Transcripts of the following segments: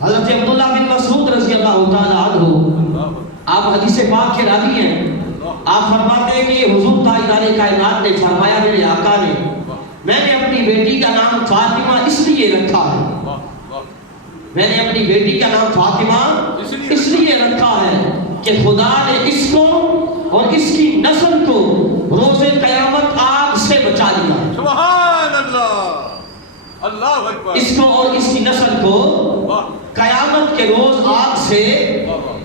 حضرت عبداللہ بن مسعود رضی اللہ تعالیٰ عنہ آپ حدیث پاک کے راوی ہیں، آپ فرماتے ہیں کہ حضور تاجدار کائنات نے فرمایا میرے آقا نے میں نے اپنی بیٹی کا نام فاطمہ اس لیے رکھا ہے، میں نے اپنی بیٹی کا نام فاطمہ اس لیے رکھا ہے کہ خدا نے اس کو اور اس کی نسل کو روز قیامت آگ سے بچا لیا ہے۔ سبحان اللہ، اللہ اکبر۔ اس کو اور اس کی نسل کو قیامت کے روز آگ سے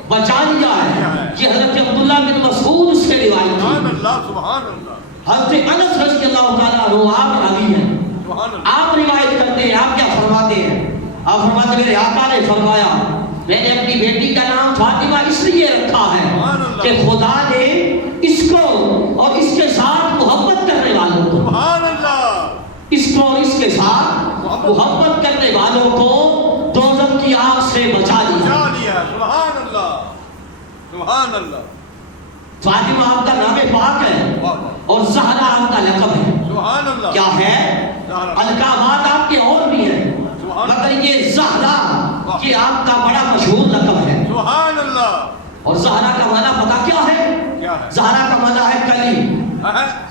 بچا لیا ہے۔ یہ حضرت عبداللہ بن مسعود سے روایت ہے۔ سبحان اللہ، سبحان اللہ، حضرت انس رضی اللہ تعالیٰ عنہ آپ راوی ہیں، آپ روایت کرتے ہیں، آپ کیا فرماتے ہیں؟ آپ فرماتے ہیں میرے آقا نے فرمایا میں نے اپنی بیٹی کا نام فاطمہ اس لیے رکھا ہے کہ خدا نے اس کو اور اس کے ساتھ محبت کرنے والوں کو، سبحان اللہ، اس کو اور اس کے ساتھ محبت کرنے والوں کو دوزخ کی آگ سے بچا لیا۔ سبحان اللہ، سبحان اللہ، فاطمہ آپ کا نام پاک ہے اور زہرا آپ کا لقب ہے۔ سبحان اللہ، کیا ہے؟ القابات آپ کے اور بھی ہیں مگر یہ زہرا یہ آپ کا بڑا مشہور لقب ہے۔ سبحان اللہ، اور زہرا کا معنی پتہ کیا ہے؟ کیا ہے؟ زہرا کا معنی ہے کلی۔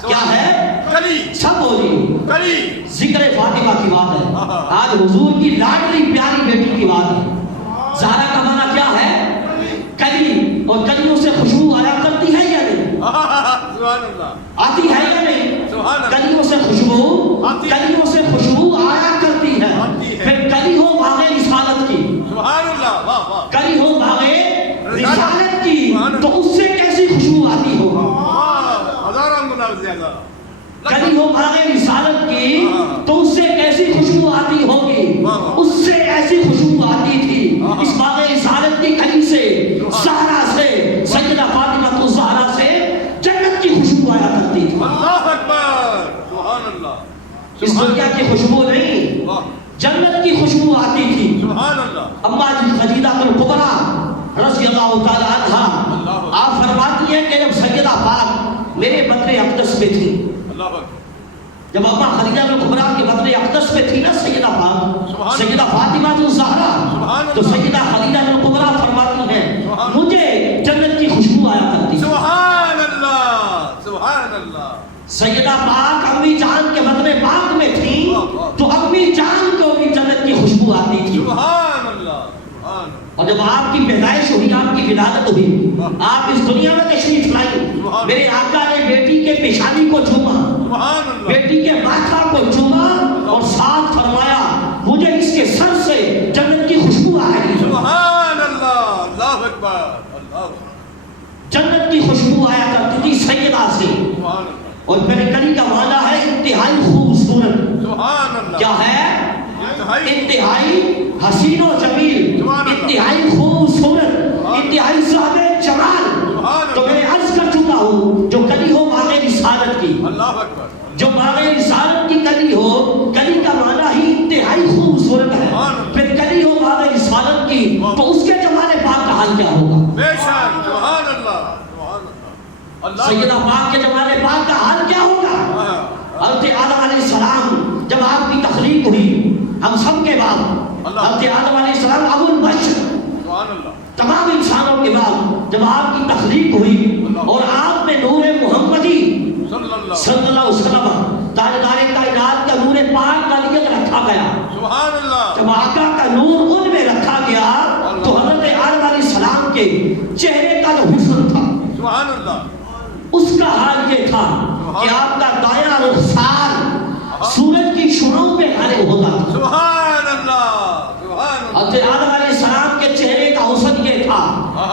کیا ہے؟ کلی، سب بولی کلی، ذکر فاطمہ کی بات ہے، آج حضور کی لاڈلی پیاری بیٹی کی بات ہے۔ زہرا کا معنی کیا ہے؟ کلی، اور کلیوں سے خوشبو آیا کرتی ہے یا نہیں؟ سبحان اللہ، آتی ہے یا نہیں؟ سبحان اللہ، کلیوں سے خوشبو آیا کرتی ہے۔ پھر کلی ہو باغ رسالت کی، سبحان اللہ، واہ واہ، کلی ہو باغ رسالت کی تو اس سے کیسی خوشبو آتی ہوگی؟ ہزاروں گنا زیادہ، کلی ہو باغ رسالت کی تو اس سے کیسی خوشبو آتی ہوگی؟ اس سے ایسی خوشبو آتی تھی اس باغ رسالت کی کلی سے، زہرا سے، سیدہ فاطمہ الزہرا سے جنت کی خوشبو آیا کرتی تھی۔ اللہ اکبر، سبحان اللہ، اس دنیا کی خوشبو نہیں، جنت کی خوشبو آتی تھی۔ سبحان اللہ، اما جی خدیجہ الکبریٰ رضی اللہ تعالی عنہا آپ فرماتی ہیں کہ جب سیدہ پاک میرے بطن اقدس میں تھی، اللہ اکبر، جب اما خدیجہ الکبریٰ کے بطن اقدس میں تھی نا سیدہ پاک، سیدہ فاطمہ الزہرا، تو سیدہ خدیجہ الکبریٰ فرماتی ہیں مجھے جنت کی خوشبو آیا کرتی تھی۔ سبحان اللہ، سبحان اللہ، سیدہ پاک امی جان کے بطن پاک میں تھی تو امی جان کو بھی جنت کی خوشبو آتی تھی۔ سبحان اللہ، سبحان اللہ، اور جب آپ کی پیدائش ہوئی، آپ کی ولادت ہوئی، آپ اس دنیا میں تشریف لائی، میرے آقا نے بیٹی کے پیشانی کو چوما، سبحان اللہ، بیٹی کے ماتھا کو چوما اور ساتھ فرمایا مجھے اس کے سر سے جنت کی خوشبو آئے گی۔ سبحان اللہ، اللہ اکبر، اللہ اکبر، جنت کی خوشبو آیا کرتی تھی سیدہ سے۔ سبحان اللہ، اور پھر کلی کا معنی ہے انتہائی خوبصورت۔ سبحان اللہ، کیا ہے؟ انتہائی، انتہائی حسین و جمیل، انتہائی خوبصورت، انتہائی صاحب جمال۔ تو میں عرض کر چکا ہوں جو کلی ہو باغ رسالت کی، اللہ اکبر، جو باغ رسالت کی کلی ہو، کلی کا معنی ہی انتہائی خوبصورت ہے۔ پھر کلی ہو باغ رسالت کی تو اس کے جمال پاک کا حال کیا ہوگا؟ بے شک، سبحان اللہ، سبحان اللہ، سیدہ پاک کے جمال پاک کا حال کیا ہوگا؟ حضرت آدم علیہ السلام جب آپ کی تخلیق ہوئی، ہم سب کے بعد حضرت آدم علیہ السلام ابو البشر، سبحان اللہ، تمام انسانوں کے بعد جب آپ کی تخلیق ہوئی اور آپ میں نور محمدی صلی اللہ علیہ وسلم تاجدار کائنات کا نور پاک کا لیت رکھا گیا، سبحان اللہ، جب آقا کا نور ان میں رکھا گیا تو حضرت آدم علیہ السلام کے چہرے کا جو حسن تھا، سبحان اللہ، اس کا حال یہ تھا کہ آپ کا دایاں رخسار سورج کی شعاعوں میں غالب ہوتا تھا۔ سبحان اللہ، سبحان اللہ، حضرت آدم علیہ السلام کے چہرے کا حسن یہ تھا،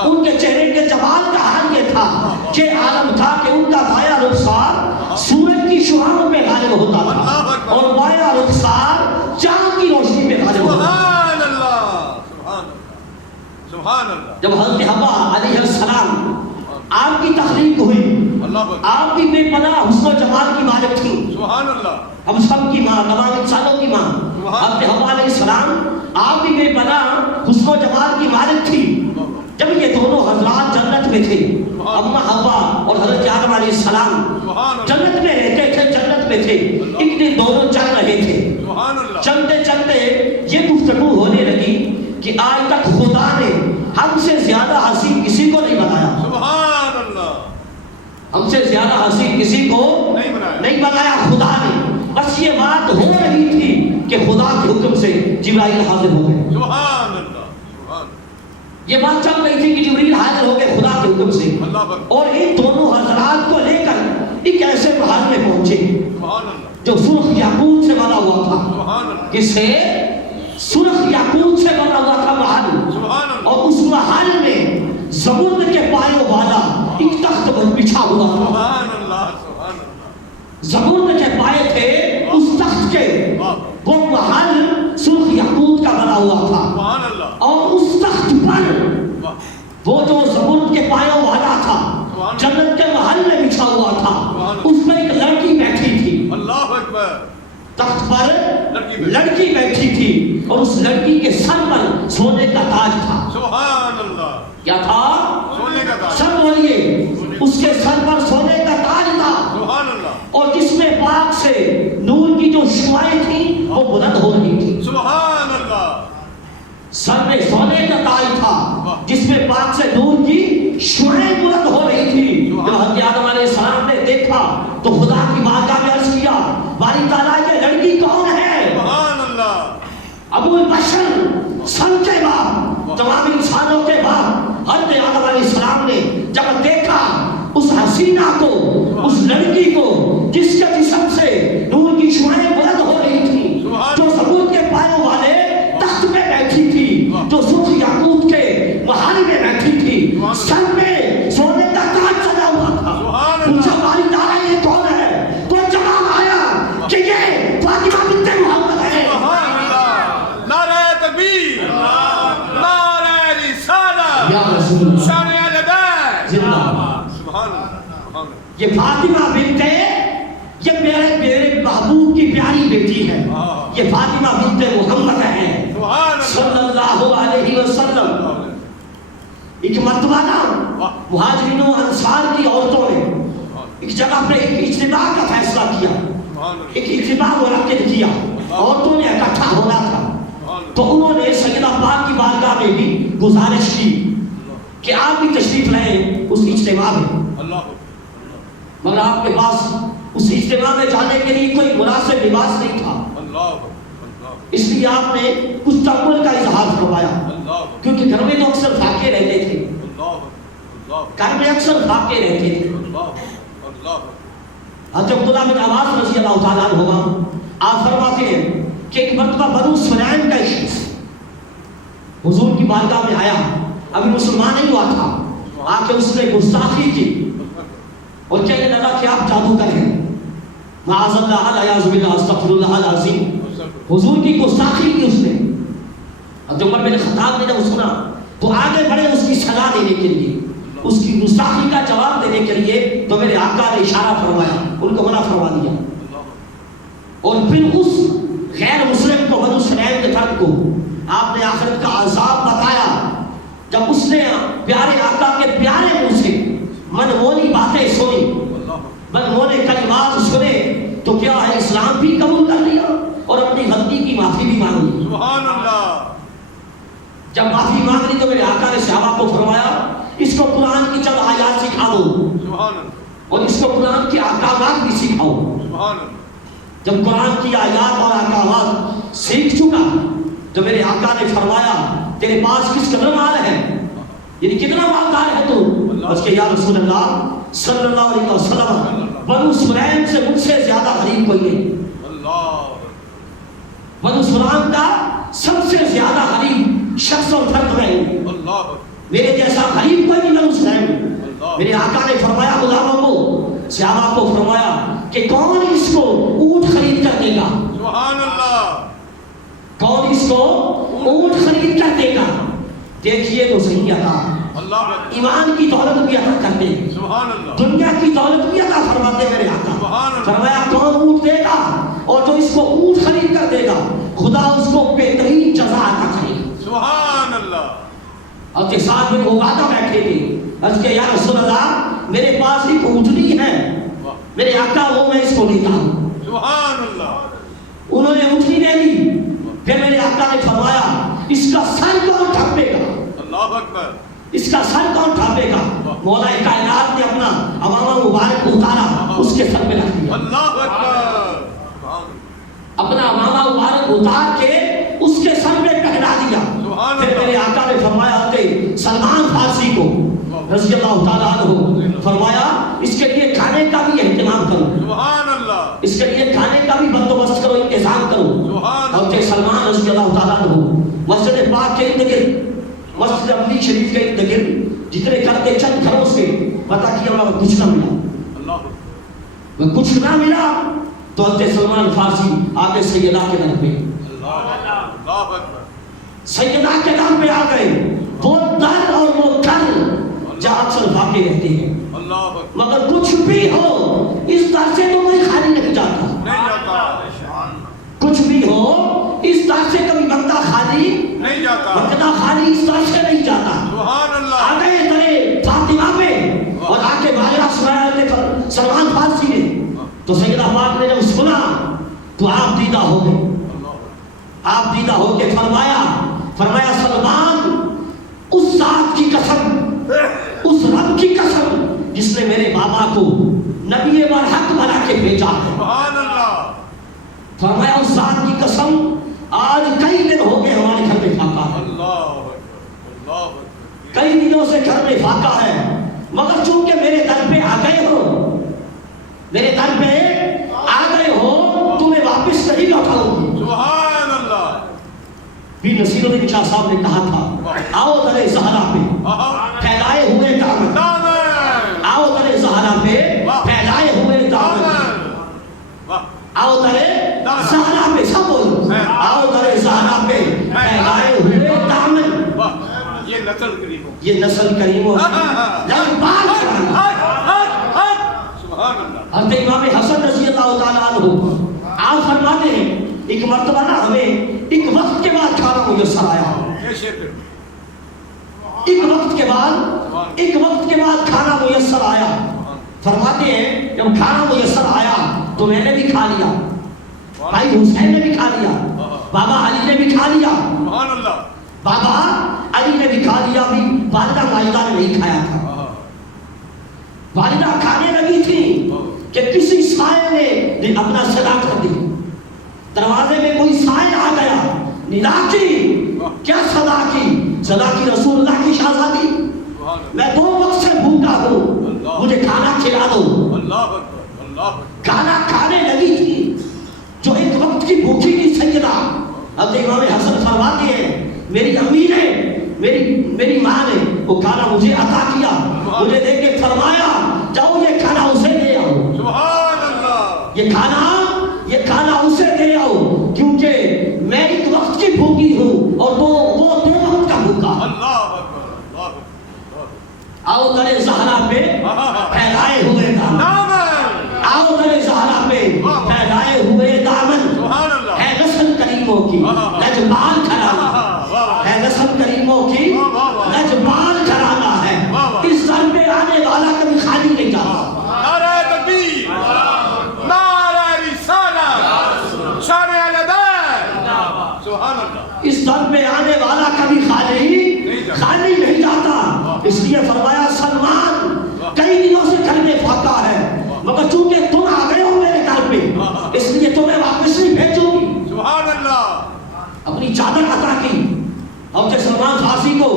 ان کے چہرے کے جمال کا حال یہ تھا کہ عالم تھا کہ ان کا دایاں رخسار سورج کی شعاعوں میں غالب ہوتا تھا اور بایاں رخسار چاند کی روشنی میں غالب ہوتا تھا۔ سبحان اللہ، سبحان اللہ، سبحان اللہ، جب حضرت حوا علیہ السلام آپ کی تخلیق ہوئی، آپ بھی بے پناہ حسن و جمال کی مالک تھی، سبحان اللہ، ہم سب کی ماں، تمام انسانوں کی ماں حضرت حوا علیہ السلام، آپ بھی بے پناہ حسن و جمال کی مالک تھی۔ جب یہ دونوں حضرات جنت میں تھے، اما حوا اور حضرت آدم علیہ السلام جنت میں رہتے تھے، جنت میں تھے، ایک دن دونوں چل رہے تھے، چلتے چلتے یہ گفتگو ہونے لگی کہ آج خدا کے حکم سے جبرائیل حاضر ہو گئے. سبحان اللہ سبحان یہ بات چل رہی تھی کہ جبرائیل حاضر ہو گئے خدا کے حکم سے, اللہ اکبر اور ان دونوں حضرات کو لے کر ایک ایسے محل میں پہنچے سبحان اللہ جو سرخ یاقوت سے بنا ہوا تھا. سبحان اللہ کس سے؟ سرخ یاقوت سے بنا ہوا تھا محل. سبحان اللہ اور اس محل میں زمرد کے پایوں والا ایک تخت بچھا ہوا تھا. سبحان اللہ سبحان اللہ زمرد کے پائے تھے اس تخت کے. واہ وہ محل سرخ یاقوت کا بنا ہوا تھا, سبحان اللہ اور اس تخت پر واہ وہ جو زمرد کے پایوں والا تھا جنت کے محل میں بچھا ہوا تھا, اس پر ایک لڑکی بیٹھی تھی. اللہ اکبر تخت پر لڑکی بیٹھی تھی, اور اس لڑکی کے سر پر سونے کا تاج تھا. سبحان اللہ کیا تھا؟ سونے کا تاج سب بولیے. اس کے سر پر سونے کا تاج تھا, سبحان اللہ اور جس میں پاک سے نور کی جو شعاعیں تھیں وہ بلند ہو رہی تھی. سبحان اللہ سر میں سونے کا تاج تھا جس میں پاک سے نور کی شعاعیں بلند ہو رہی تھی. جب حضرت آدم علیہ السلام نے دیکھا تو خدا کی بارگاہ میں عرض کیا, باری تعالیٰ یہ لڑکی کون ہے؟ سبحان اللہ ابو البشر سب کے بعد, تمام انسانوں کے بعد حضرت آدم علیہ السلام نے جب دیکھا اس حسینہ کو, اس لڑکی کو جس کے جسم سے نور کی شعاعیں بلند ہو رہی تھی, جو زمرد کے پایوں والے تخت میں بیٹھی تھی, جو سرخ یاقوت کے محل میں بیٹھی تھی, سر میں سونے کا تاج چڑھا ہوا تھا. پوچھا باری تعالیٰ یہ کون ہے؟ تو جواب آیا کہ یہ فاطمہ بنت محمد ہے. سبحان اللہ نعرہ تکبیر نعرہ رسالت یا رسول اللہ شان الہدایت زندہ باد. سبحان اللہ سبحان اللہ یہ فاطمہ بنت, یہ میرے محبوب کی پیاری بیٹی ہے. یہ فاطمہ بنت محمد ہے سبحان صلی اللہ علیہ وسلم. ایک مرتبہ نا مہاجرین و انصار کی عورتوں نے ایک جگہ پہ ایک اجتماع کا فیصلہ کیا, ایک اجتماع منعقد کیا. عورتوں نے اکٹھا ہونا تھا, تو انہوں نے سیدہ پاک کی بارگاہ میں بھی گزارش کی کہ آپ بھی تشریف لائیں اس اجتماع میں, اللہ مگر آپ کے پاس اس اجتماع میں جانے کے لیے کوئی مناسب لباس نہیں تھا. اس لیے آپ نے کچھ تأمل کا اظہار فرمایا, کیونکہ گھر میں تو اکثر فاقے رہتے تھے, گھر میں اکثر فاقے رہتے تھے. حضرت عبداللہ بن عباس رضی اللہ تعالیٰ عنہ آپ فرماتے ہیں کہ ایک مرتبہ بنو سلیم کا ایک شخص حضور کی بارگاہ میں آیا, ابھی مسلمان نہیں ہوا تھا, آ کے اس نے گستاخی کی اور کہنے لگا کہ آپ جادوگر ہیں. معاذ اللہ الیاذ باللہ استغفر اللہ العظیم. حضور کی گستاخی کی اس نے. حضرت عمر بن خطاب نے جب سنا تو آگے بڑھے اس کی سزا دینے کے لیے, اس کی گستاخی کا جواب دینے کے لیے. تو میرے آقا نے اشارہ فرمایا, ان کو منع فرما دیا, اور پھر اس غیر مسلم کو بنو سلیم کے فرد کو آپ نے آخرت کا عذاب بتایا. جب اس نے پیارے آقا کے پیارے منہ سے منمونی باتیں سنی, منمونے کلمات سنے, تو کیا ہے اسلام بھی قبول کر لیا اور اپنی غلطی کی معافی بھی مانگ لی. سبحان اللہ جب معافی مانگ لی تو میرے آقا نے صحابہ کو فرمایا اس کو قرآن کی چند آیات سکھا دو, سبحان اللہ اور اس کو قرآن کے احکامات بھی سکھاؤ. سبحان اللہ جب قرآن کی آیات اور احکامات سیکھ چکا تو میرے آقا نے فرمایا تیرے پاس کس قدر مال ہے, یعنی کتنا مالدار ہے تو؟ اس کے یا رسول اللہ صلی اللہ علیہ وسلم, بنو سلیم سے مجھ سے زیادہ غریب کوئی نہیں. بنو سلیم کا سب سے زیادہ غریب شخص اور فرد میں ہوں, میرے جیسا غریب کوئی نہیں بنو سلیم. میرے آقا نے فرمایا غلاموں کو, صحابہ کو فرمایا کہ کون اس کو اونٹ خرید کر دے گا؟ سبحان اللہ کون اس کو اونٹ خرید کر دے گا؟ دیکھیے تو صحیح عطا, ایمان کی دولت بھی عطا کرتے ہیں, دنیا کی دولت بھی عطا فرماتے ہیں. میرے آقا فرمایا کون اونٹ دے گا, اور جو اس کو اونٹ خرید کر دے گا خدا اس کو بہترین جزا عطا کرے گا. سبحان اللہ. اور کے ساتھ میں عبادہ بیٹھے تھے, عرض کیا یا رسول اللہ میرے پاس ایک اونٹنی ہے, میرے آقا وہ میں اس کو لیتا ہوں. سبحان اللہ. انہوں نے اونٹنی لے لی, پھر میرے آقا نے فرمایا اس کا سر کون ڈھانپے گا؟ اللہ اکبر. اس کا سر کون ڈھانپے گا؟ مولا کائنات نے اپنا امامہ مبارک اتارا, اس کے سر میں رکھ دیا. اللہ اکبر. اب اپنا ماما مبارک اتار کے اس کے سر میں پہنا دیا. پھر میرے آقا نے فرمایا حضرت سلمان فارسی کو رضی اللہ تعالیٰ عنہ فرمایا اس کے لیے کھانے کا بھی اہتمام کرو, سبحان اللہ, اس کے لیے کھانے کا بھی بندوبست کرو, انتظام کرو. حضرت سلمان رضی اللہ تعالیٰ عنہ مسجد پاک کے ارد گرد, مسجد نبوی شریف کے ارد گرد جتنے کرتے چند گھروں سے پتہ کیا وہاں کچھ نہ ملا, وہ کچھ نہ ملا تو حضرت سلمان فارسی آگے سیدہ کے در پہ, سیدہ کے در پہ آ گئے. وہ در اور وہ گھر جہاں اکثر واقع رہتے ہیں, مگر کچھ بھی ہو اس در سے تو کوئی خالی نہیں جاتا. کچھ بھی ہو اس در سے کبھی بندہ خالی نہیں جاتا, بندہ خالی اس در سے نہیں جاتا. آ گئے درے فاطمہ پہ اور آ کے ماجرا سنایا سلمان فارسی نے. تو سیدہ پاک نے جب سنا تو آپ دیدہ ہو گئے, آپ دیدہ ہو کے فرمایا سلمان اس ذات کی قسم, اس رب کی قسم جس نے میرے بابا کو نبی برحق بنا کے بھیجا ہے, فرمایا اس ذات کی قسم آج کئی دن ہو گئے ہمارے گھر میں فاقہ ہے, کئی دنوں سے گھر میں فاقہ ہے, مگر چونکہ میرے در پہ آ گئے ہو, میرے در پہ آ گئے ہو, تمہیں واپس نہیں لوٹاؤں گی. سبحان اللہ. بھی نصیر الدین شاہ صاحب نے کہا تھا آؤ در زہرا پہ پھیلائے ہوئے دامن, آؤ در زہرا پہ پھیلائے ہوئے دامن, آؤ در زہرا پہ, سب بولو, آؤ در زہرا پہ پھیلائے ہوئے دامن. یہ نسل کریموں, یہ نسل کریموں لجبال کرانا. حضرت امام حسن رضی اللہ تعالیٰ عنہ آپ فرماتے ہیں ایک مرتبہ نا ہمیں ایک وقت کے بعد کھانا میسر آیا, ایک وقت کے بعد کھانا میسر آیا. فرماتے ہیں جب کھانا میسر آیا تو میں نے بھی کھا لیا, بھائی حسین نے بھی کھا لیا, بابا علی نے بھی کھا لیا, بابا علی نے بھی کھا لیا, بھی والدہ ماجدہ نے نہیں کھایا تھا. والدہ کھانے لگی تھی کہ کسی سائے نے اپنا صدا کر دی, دروازے میں کوئی سائے آ گیا, ندا کی, کیا صدا کی؟ صدا کی رسول اللہ کی شہزادی, میں 2 وقت سے بھوکا ہوں, مجھے کھانا کھلا دو. کھانا کھانے لگی تھی جو ایک وقت کی بھوکی تھی سیدہ. حضرت امام حسن فرماتے ہیں میری امی نے, میری ماں نے وہ کھانا مجھے عطا کیا, مجھے دے کے فرمایا جاؤ یہ کھانا اسے دے آؤ. سبحان اللہ. یہ کھانا اسے دے آؤ, کیونکہ میں ایک وقت کی بھوکی ہوں اور وہ 2 وقت کا بھوکا. آؤ در زہرا پہ پھیلائے ہوئے دامن, آؤ در زہرا پہ پھیلائے ہوئے دامن. ہے نسل کریموں کی لجبال گھرانا, ہے نسل کریموں کی لجبال گھرانا ہے. اس در پہ آنے والا کبھی خالی نہیں جاتا. نعرہ تکبیر, نعرہ رسالت, شان الہدایت. سبحان اللہ. اس در پہ آنے والا کبھی خالی نہیں جاتا. اس لیے فرمایا سلمان کئی دنوں سے گھر میں فاقہ ہے, مگر چونکہ تم آ گئے ہو میرے در پہ اس لیے تمہیں واپس نہیں بھیجوں گی. سبحان اللہ. اپنی چادر عطا کی. حضرت سلمان فارسی کو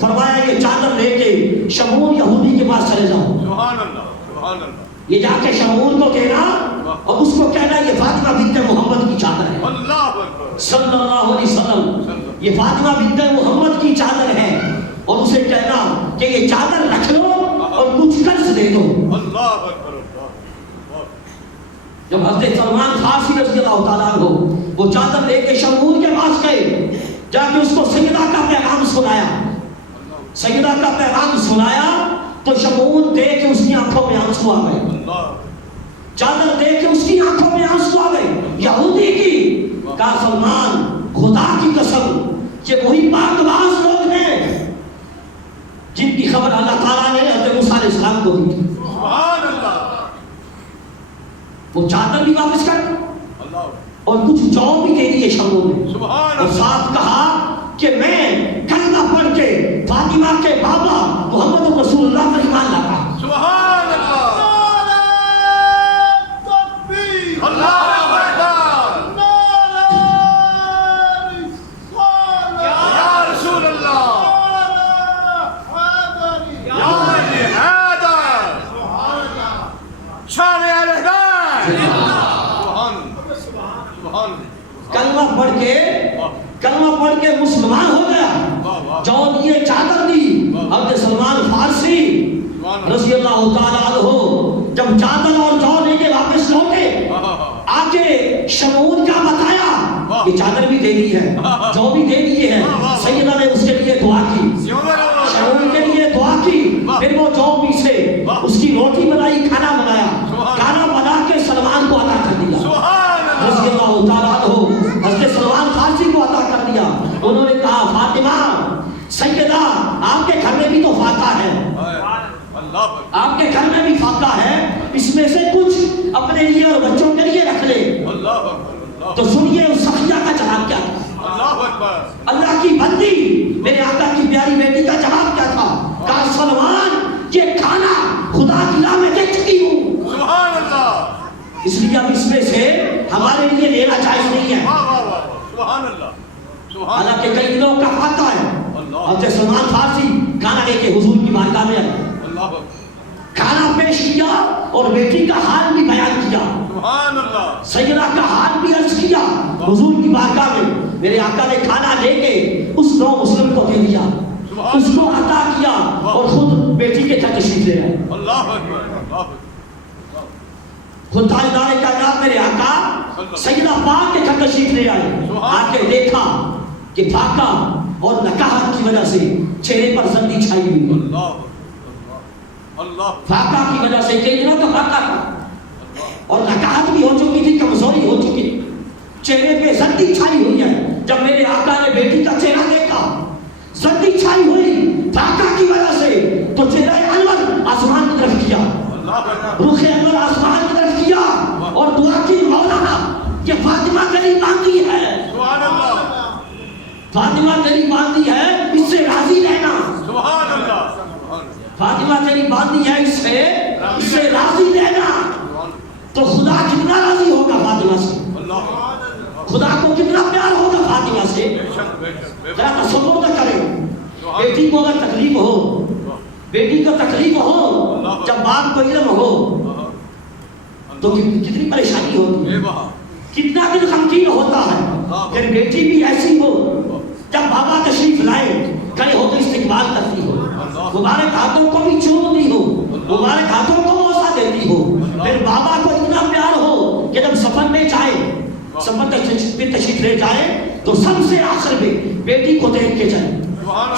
فرمایا یہ چادر لے کے شمون یہودی کے پاس چلے جاؤ. سبحان اللہ. سبحان اللہ. یہ جا کے شمون کو کہنا اور اس کو کہنا یہ فاطمہ بنت محمد کی چادر ہے. اللہ اکبر. صلی اللہ علیہ وسلم, یہ فاطمہ بنت محمد کی چادر ہے, اور اسے کہنا کہ یہ چادر رکھ لو اور کچھ قرض دے دو. اللہ اکبر. جب حضرت سلمان فارسی رضی اللہ تعالیٰ عنہ وہ چادر لے کے شمون کے پاس گئے, جا کے اس کو سیدہ کا پیغام سنایا, سیدہ کا پیغام سنایا تو شمون دے کے اس کی آنکھوں میں آنسو آ گئے, چادر دے کے اس کی آنکھوں میں آنسو آ گئے. یہودی کی کہا سلمان خدا کی قسم یہ وہی پاک باز لوگ ہیں جن کی خبر اللہ تعالیٰ نے حضرت موسیٰ علیہ السلام کو دی تھی. سبحان اللہ. وہ چادر بھی واپس کر اور کچھ جو بھی دے دیے شمون نے, اور ساتھ کہا کہ میں کلمہ پڑھ کے فاطمہ کے بابا محمد رسول اللہ پر ایمان لاتا. سبحان اللہ. اللہ اکبر. رضی اللہ تعالیٰ عنہ جب چادر اور جو لے کے واپس لوٹے آگے شمعون کیا بتایا یہ چادر بھی دے دی ہے جو بھی دے دیے ہیں سیدہ نے اس کے لیے دعا کی شمعون کے لیے دعا کی پھر وہ جو بھی سے اس کی روٹی بنائی کھانا بنایا کھانا بنا کے سلمان کو عطا کر دیا رضی اللہ تعالیٰ عنہ حضرت سلمان فارسی کو عطا کر دیا انہوں نے کہا فاطمہ سیدہ آپ کے گھر میں بھی تو فاقہ ہے آپ کے گھر میں بھی فاقہ ہے اس میں سے کچھ اپنے لیے اور بچوں کے لیے رکھ لے تو سنیے اس صفیہ کا جواب کیا تھا اللہ کی بندی میرے آقا کی پیاری بیٹی کا جواب کیا تھا کہا سلمان یہ کھانا خدا کی راہ میں دے چکی ہوں سبحان اللہ اس لیے اب اس میں سے ہمارے لیے لینا جائز نہیں ہے سبحان اللہ حالانکہ کئی دنوں کا فاقہ ہے حضرت سلمان فارسی کھانا لے کے حضور کی بارگاہ میں کھانا پیش کیا اور بیٹی کا حال بھی بیان کیا سبحان اللہ سیدہ کا حال بھی عرض کیا حضور کی بارگاہ میں میرے آقا نے کھانا لے کے اس نو مسلم کو دے دیا اس کو عطا کیا اور خود بیٹی کے گھر تشریف لے آئے اللہ اکبر خود تاجدار کائنات میرے آقا سیدہ پاک کے گھر تشریف لے آئے آ کے دیکھا کہ فاقہ اور نکاحت کی وجہ سے چہرے پر زندگی چھائی ہوئی فاقہ کی وجہ سے کئی دنوں کا فاقہ تھا اور نکاحت بھی ہو چکی تھی کمزوری ہو چکی چہرے پہ زندگی چھائی ہوئی ہے جب میرے آقا نے بیٹی کا چہرہ دیکھا زندگی چھائی ہوئی فاقہ کی وجہ سے تو چہرہ انور آسمان کی طرف کیا رخ انور آسمان کی طرف کیا اور دعا کی مولا کہ فاطمہ تیری باندھی ہے سبحان اللہ فاطمہ تیری باندھی ہے اس سے راضی رہنا سبحان اللہ فاطمہ تیری باندھی ہے اس سے راضی رہنا تو خدا کتنا راضی ہوگا فاطمہ سے خدا کو کتنا پیار ہوگا فاطمہ سے ذرا تصور تو کریں بیٹی کو اگر تکلیف ہو بیٹی کو تکلیف ہو جب باپ کو علم ہو تو کتنی پریشانی ہوتی ہے کتنا دل غمگین ہوتا ہے پھر بیٹی بھی ایسی ہو جب بابا تشریف لائے کھڑے ہو تو استقبال کرتی ہو مبارک ہاتھوں کو بھی چومتی ہو مبارک ہاتھوں کو موسا دیتی ہو پھر بابا کو اتنا پیار ہو کہ جب سفر میں جائے سفر تشریف لے جائے تو سب سے آخر میں بیٹی کو دیکھ کے جائے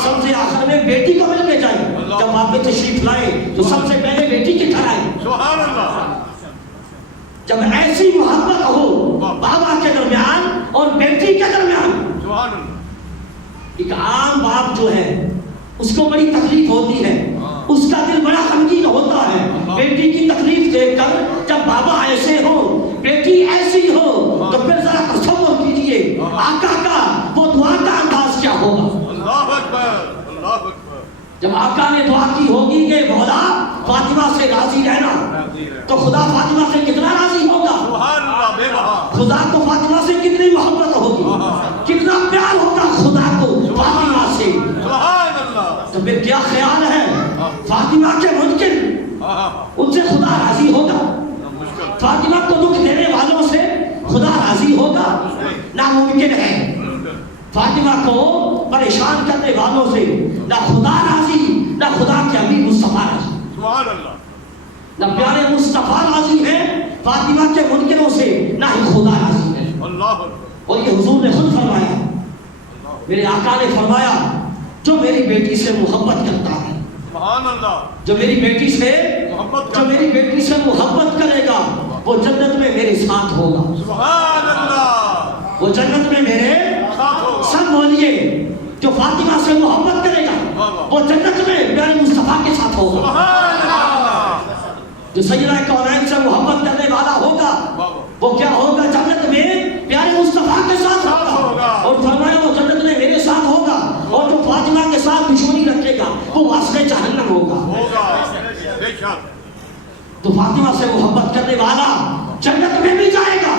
سب سے آخر میں بیٹی کو مل کے جائے جب بابا تشریف لائے تو سب سے پہلے بیٹی کے گھر آئے سبحان اللہ جب ایسی محبت ہو بابا کے درمیان اور بیٹی کے درمیان سبحان اللہ ایک عام باپ جو ہے اس کو بڑی تکلیف ہوتی ہے اس کا دل بڑا غمگین ہوتا ہے بیٹی کی تکلیف دیکھ کر جب بابا ایسے ہو بیٹی ایسی ہو تو پھر ذرا تصور کیجئے آقا کا وہ دعا کا انداز کیا ہوگا اللہ اکبر جب آقا نے دعا کی ہوگی کہ مولا فاطمہ سے راضی رہنا تو خدا فاطمہ سے کتنا راضی ہوگا سبحان اللہ بے بہا خدا کو فاطمہ سے کتنی محبت ہوگی کتنا پیار ہوگا خدا کو فاطمہ سے سبحان اللہ تو پھر کیا خیال ہے فاطمہ کے منکر ان سے خدا راضی ہوگا فاطمہ کو دکھ دینے والوں سے خدا راضی ہوگا ناممکن ہے فاطمہ کو پریشان کرنے والوں سے نہ خدا راضی نہ خدا کے حبیب مصطفیٰ راضی سبحان اللہ نہ پیارے مصطفیٰ راضی ہیں فاطمہ کے منکروں سے نہ ہی خدا راضی ہے اللہ اور یہ حضور نے خود فرمایا میرے آقا نے فرمایا جو میری بیٹی سے محبت کرتا ہے سبحان اللہ جو میری بیٹی سے محبت کرے گا وہ جنت میں میرے ساتھ ہوگا سبحان اللہ وہ جنت میں میرے سب بولیے جو فاطمہ سے محبت کرے گا وہ جنت میں پیارے مصطفیٰ کے ساتھ ہوگا سبحان اللہ جو سیدہ کونین سے محبت کرنے والا ہوگا وہ کیا ہوگا جنت میں پیارے مصطفیٰ کے ساتھ ہوگا اور فرمایا وہ جنت میں میرے ساتھ ہوگا اور جو فاطمہ کے ساتھ دشمنی رکھے گا وہ واسطے جہنم ہوگا تو فاطمہ سے محبت کرنے والا جنت میں بھی جائے گا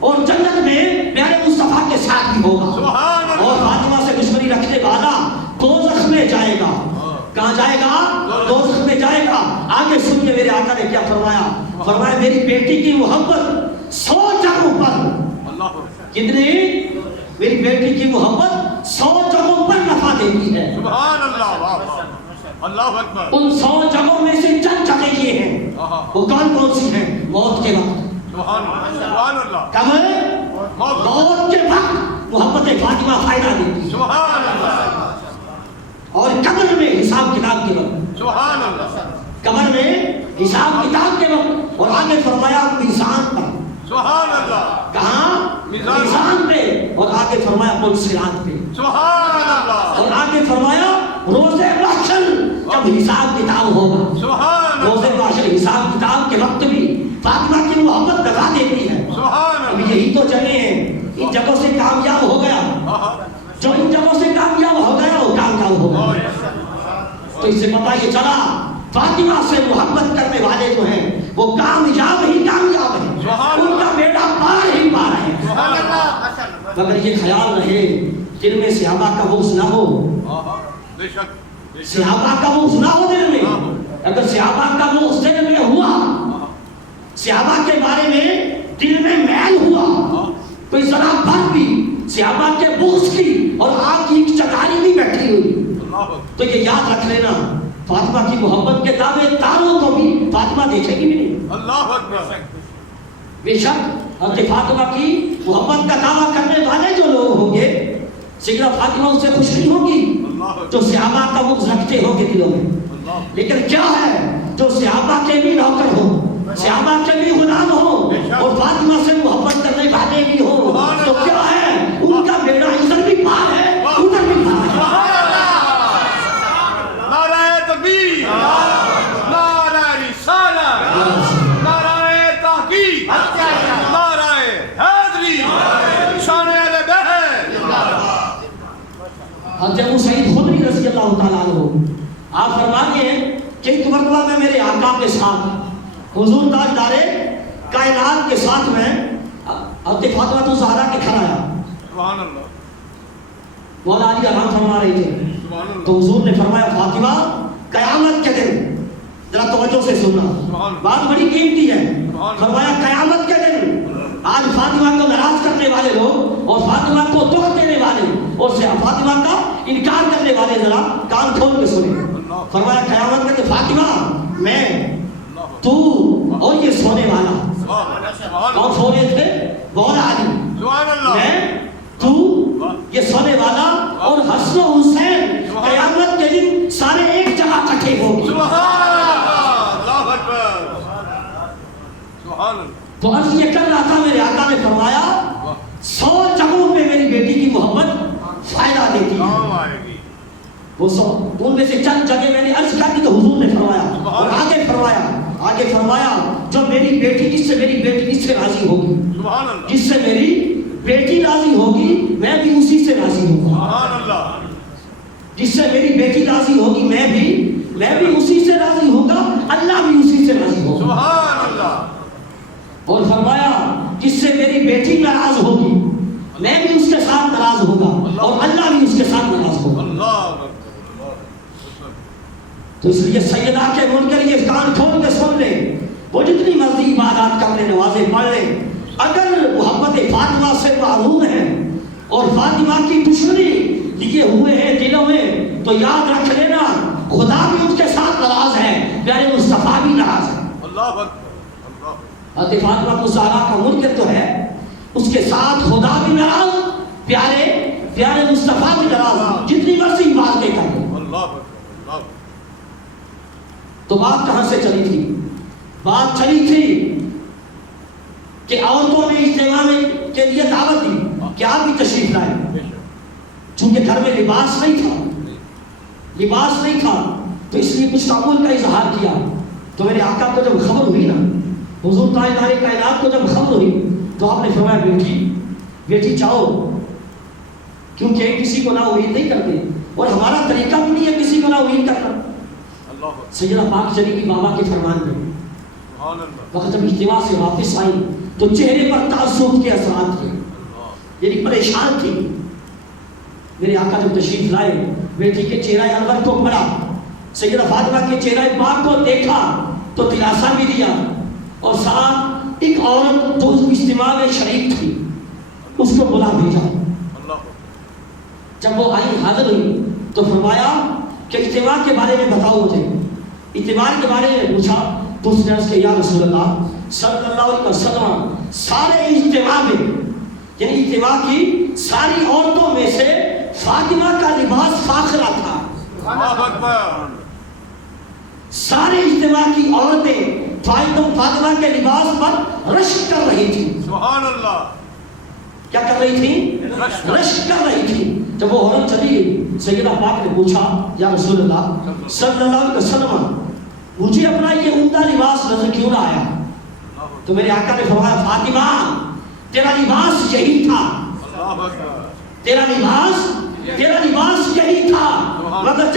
اور جنت میں پیارے مصطفیٰ کے ساتھ بھی ہوگا اور فاطمہ سے دشمنی رکھنے والا دوزخ میں جائے گا کہاں جائے گا دوزخ میں جائے گا آگے سنیے میرے آقا نے کیا فرمایا فرمایا میری بیٹی کی محبت 100 جگہوں پر کتنی میری بیٹی کی محبت 100 جگہوں پر نفع دیتی ہے سبحان اللہ اللہ اکبر ان 100 جگہوں میں سے چند جگہ یہ ہیں، وہ کون کون سی ہیں؟ موت کے وقت، سبحان اللہ، کب ہے؟ موت کے وقت محبت فاطمہ فائدہ دیتی ہے، سبحان اللہ، اور قبر میں حساب کتاب کے وقت، سبحان اللہ، قبر میں حساب کتاب کے وقت، اور آگے فرمایا میزان پر، سبحان اللہ، کہاں؟ میزان پہ، اور آگے فرمایا پل صراط پہ، سبحان اللہ، اور آگے فرمایا روزے محشر جب حساب کتاب ہوگا، سبحان روزے اللہ، محشر حساب کتاب کے وقت بھی فاطمہ کی محبت بتا دیتی ہے۔ سبحان اب اللہ، یہی تو جگہ ہیں، ان جگہوں سے کامیاب ہو گیا، جو ان جگہوں سے کامیاب ہو گیا وہ کامیاب ہو گیا۔ تو اس سے پتہ یہ چلا فاطمہ سے محبت کرنے والے جو ہیں وہ کامیاب ہی کامیاب ہیں، ان کا بیٹا پار ہی پار ہے۔ سبحان اللہ، مگر یہ خیال رہے دل میں صحابہ کا بغض نہ ہو، بے شک، صحابہ کا بغض نہ ہو دل میں۔ اگر صحابہ کا بغض دل میں ہوا، صحابہ کے بارے میں دل میں میل ہوا، کوئی ذرا بھر بھی صحابہ کے بغض کی اور آگ کی چٹاری بھی بیٹھی ہوئی، تو یہ یاد رکھ لینا فاطمہ کی محبت کے دعوے داروں کو بھی فاطمہ دیکھے گی بھی نہیں۔ اللہ اکبر، بے شک حضرت فاطمہ کی محبت کا دعویٰ کرنے والے جو لوگ ہوں گے، سیدہ فاطمہ ان سے خوش نہیں ہوگی جو صحابہ کا بغض رکھتے ہوں گے دلوں میں، لیکن کیا ہے جو صحابہ کے بھی نوکر ہوں، صحابہ کے بھی غلام ہوں اور فاطمہ سے محبت کرنے والے بھی ہوں، تو کیا ہے ان کا بیڑا ادھر بھی پار ہے ادھر بھی پار ہے۔ نعرہ تکبیر، نعرہ رسالت، نعرہ تحقیق، نعرہ حیدری، شان اہل بیت۔ حضرت ابو سعید خدری رضی اللہ تعالیٰ عنہ آپ فرماتے ہیں کہ ایک مرتبہ میں میرے آقا کے ساتھ حضور تاجدار کائنات کے ساتھ میں حضرت فاطمہ الزہرا کے گھر آیا، سبحان اللہ، مولا علی آرام فرما رہے تھے، سبحان اللہ، تو حضور نے فرمایا فاطمہ قیامت کے دن، ذرا توجہ سے سننا، بات بڑی قیمتی ہے، فرمایا قیامت کے دن آج فاطمہ کو ناراض کرنے والے لوگ اور فاطمہ کو دکھ دینے والے اور فاطمہ کا انکار کرنے والے ذرا کان کھول کے سنیں، فرمایا قیامت کے دن فاطمہ میں تو اور یہ سونے والا، کون سو رہے تھے؟ مولا علی، سبحان اللہ، میں تو یہ سونے والا اور حسن و حسین قیامت کے دن سارے ایک جگہ اکٹھے ہوں گے۔ سبحان اللہ، اللہ اکبر، سبحان اللہ، تو عرض یہ کر رہا تھا، میرے آقا نے فرمایا 100 جگہوں پہ میری بیٹی کی محبت فائدہ دیتی ہے، کام آئے گی، وہ 100 ان میں سے چند جگہ میں نے عرض کر دی تو حضور نے فرمایا، اور آگے فرمایا جو میری بیٹی جس سے میری بیٹی اس سے راضی ہوگی، سبحان اللہ، جس سے میری بیٹی راضی ہوگی میں بھی اسی سے راضی ہوں گا، سبحان اللہ، جس سے میری بیٹی راضی ہوگی میں بھی اسی سے راضی ہوں گا، اللہ بھی اسی سے راضی ہوگا، سبحان اللہ، اور فرمایا جس سے میری بیٹی ناراض ہوگی میں بھی اس کے ساتھ ناراض ہوں گا اور اللہ بھی اس کے ساتھ ناراض ہوگا۔ اللہ اکبر، تو اس لیے سیدہ کے منکر یہ کان کھول کے سن لیں، وہ جتنی مرضی عبادات کر لیں، نمازیں پڑھ لیں، اگر محبت فاطمہ سے معروم ہیں اور فاطمہ کی دشمنی لیے ہوئے ہیں دلوں میں، تو یاد رکھ لینا خدا بھی اس کے ساتھ ناراض ہے، پیارے مصطفیٰ بھی ناراض ہے۔ اللہ اکبر، اللہ، حضرت فاطمہ الزہرا کا منکر تو ہے، اس کے ساتھ خدا بھی ناراض، پیارے مصطفیٰ بھی ناراض، جتنی مرضی باتیں کر لیں۔ اللہ اکبر، اللہ، تو بات کہاں سے چلی تھی؟ بات چلی تھی کہ عورتوں نے اجتماع کے لیے دعوت دی کہ آپ بھی تشریف لائیں، چونکہ گھر میں لباس نہیں تھا تو اس لیے کچھ تعامل کا اظہار کیا۔ تو میرے آقا کو جب خبر ہوئی نا، حضور تاجدار کائنات کو جب خبر ہوئی تو آپ نے فرمایا بیٹی چاہو، کیونکہ کسی کو نا امید نہیں کرتے اور ہمارا طریقہ بھی نہیں ہے کسی کو نا امید کرنا۔ سیدہ پاک چلی گئی بابا کے فرمان میں، وقت جب اجتماع سے واپس آئی تو چہرے پر تعصب کے اثرات تھے، یعنی پریشان تھی۔ میرے آقا جب تشریف لائے بیٹی کے چہرہ انور کو پڑھا، سیدہ فاطمہ کے چہرہ پاک کو دیکھا تو دلاسا بھی دیا، اور ساتھ ایک عورت جو اس اجتماع میں شریک تھی اس کو بلا بھیجا۔ جب وہ آئی حاضر ہوئی تو فرمایا کہ اجتماع کے بارے میں بتاؤ مجھے. اجتماع کے بارے میں پوچھا تو اس نے عرض کیا یا رسول اللہ صلی اللہ علیہ وسلم سارے اجتماع میں یعنی اجتماع کی ساری عورتوں میں سے فاطمہ کا لباس فاخرہ تھا. اللہ اکبر. سارے اجتماع کی عورتیں فاطمہ کے لباس پر رشک کر رہی تھی. سبحان اللہ. کیا کر رہی تھی؟ رشک کر رہی تھی. جب وہ عورت چلی گئی سیدہ پاک نے پوچھا یا رسول اللہ صلی اللہ علیہ وسلم مجھے اپنا یہ عمدہ لباس نظر کیوں نہ آیا؟ تو میرے آقا نے فرمایا فاطمہ تیرا لباس یہی تھا. اللہ اکبر. تیرا لباس یہی تھا. مگر